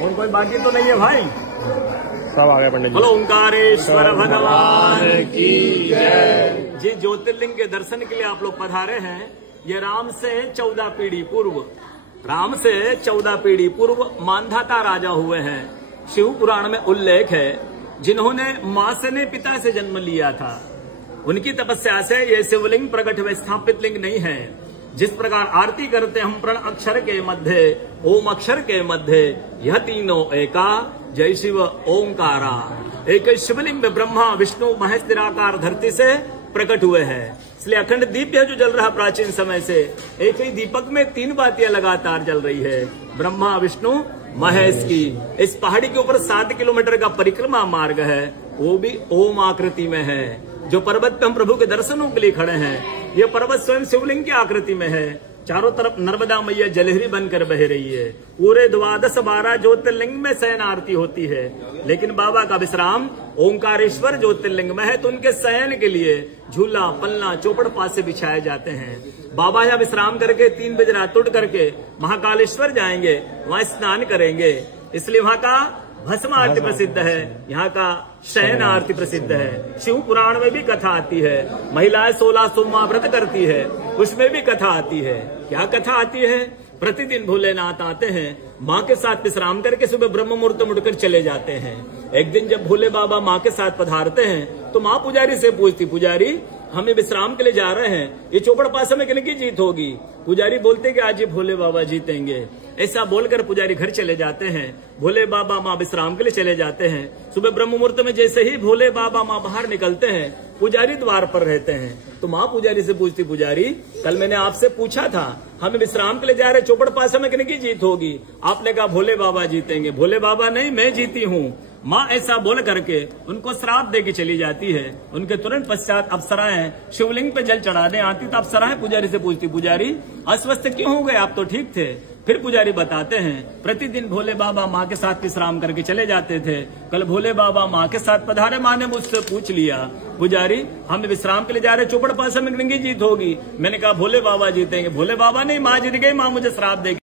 और कोई बाकी तो नहीं है भाई, सब आ गए पंडित जी। बोलो ओंकारेश्वर भगवान की जय। जी ज्योतिर्लिंग के दर्शन के लिए आप लोग पधारे हैं। ये राम से 14 पीढ़ी पूर्व, राम से 14 पीढ़ी पूर्व मानधाता राजा हुए हैं। शिव पुराण में उल्लेख है, जिन्होंने मां से ने पिता से जन्म लिया था, उनकी तपस्या से ये शिवलिंग प्रकट हुए, स्थापित लिंग नहीं है। जिस प्रकार आरती करते हम प्रण अक्षर के मध्य, ओम अक्षर के मध्य, यह तीनों एका, जय शिव ओंकारा। एक शिवलिंग में ब्रह्मा विष्णु महेश निराकार धरती से प्रकट हुए हैं। इसलिए अखंड दीप जो जल रहा प्राचीन समय से, एक ही दीपक में 3 बातियां लगातार जल रही है, ब्रह्मा विष्णु महेश की। इस पहाड़ी के ऊपर 7 किलोमीटर का परिक्रमा मार्ग है, वो भी ओम आकृति में है। जो पर्वत पे हम प्रभु के दर्शनों के लिए खड़े हैं, ये पर्वत स्वयं शिवलिंग की आकृति में है। चारों तरफ नर्मदा मैया जलहरी बनकर बह रही है। पूरे 12 ज्योतिर्लिंग में शयन आरती होती है, लेकिन बाबा का विश्राम ओंकारेश्वर ज्योतिर्लिंग में है, तो उनके शयन के लिए झूला पलना चौपड़ पासे बिछाए जाते हैं। बाबा यहाँ विश्राम करके 3 बजे रात उठ करके महाकालेश्वर जाएंगे, वहां स्नान करेंगे। इसलिए वहां का भस्म आरती प्रसिद्ध है, यहाँ का शयन आरती प्रसिद्ध है। शिव पुराण में भी कथा आती है, महिलाएं 16 सोमवार व्रत करती है, उसमें भी कथा आती है। क्या कथा आती है? प्रतिदिन भोलेनाथ आते हैं, माँ के साथ विश्राम करके सुबह ब्रह्म मुहूर्त में उठकर चले जाते हैं। एक दिन जब भोले बाबा माँ के साथ पधारते हैं, तो माँ पुजारी से पूछती, पुजारी हमें विश्राम के लिए जा रहे हैं, ये चौपड़ पासे में किनकी जीत होगी? पुजारी बोलते कि आज ये भोले बाबा जीतेंगे। ऐसा बोलकर पुजारी घर चले जाते हैं। भोले बाबा माँ विश्राम के लिए चले जाते हैं। सुबह ब्रह्म मुहूर्त में जैसे ही भोले बाबा माँ बाहर निकलते हैं, पुजारी द्वार पर रहते हैं। तो माँ पुजारी से पूछती, पुजारी कल मैंने आपसे पूछा था, हमें विश्राम के लिए जा रहे, चौपड़ पासे में किनकी जीत होगी? आपने कहा भोले बाबा जीतेंगे। भोले बाबा नहीं, मैं जीती हूँ। माँ ऐसा बोल करके उनको श्राप दे के चली जाती है। उनके तुरंत पश्चात अप्सराएं शिवलिंग पे जल चढ़ाने आती, तो अप्सराएं पुजारी से पूछती, पुजारी अस्वस्थ क्यों हो गए, आप तो ठीक थे। फिर पुजारी बताते हैं, प्रतिदिन भोले बाबा माँ के साथ विश्राम करके चले जाते थे। कल भोले बाबा माँ के साथ पधारे, माँ ने मुझसे पूछ लिया, पुजारी हम विश्राम के लिए जा रहे, चौपड़ पासे में किनकी जीत होगी? मैंने कहा भोले बाबा जीतेंगे। भोले बाबा नहीं, माँ जीत गई, माँ मुझे श्राप देगी।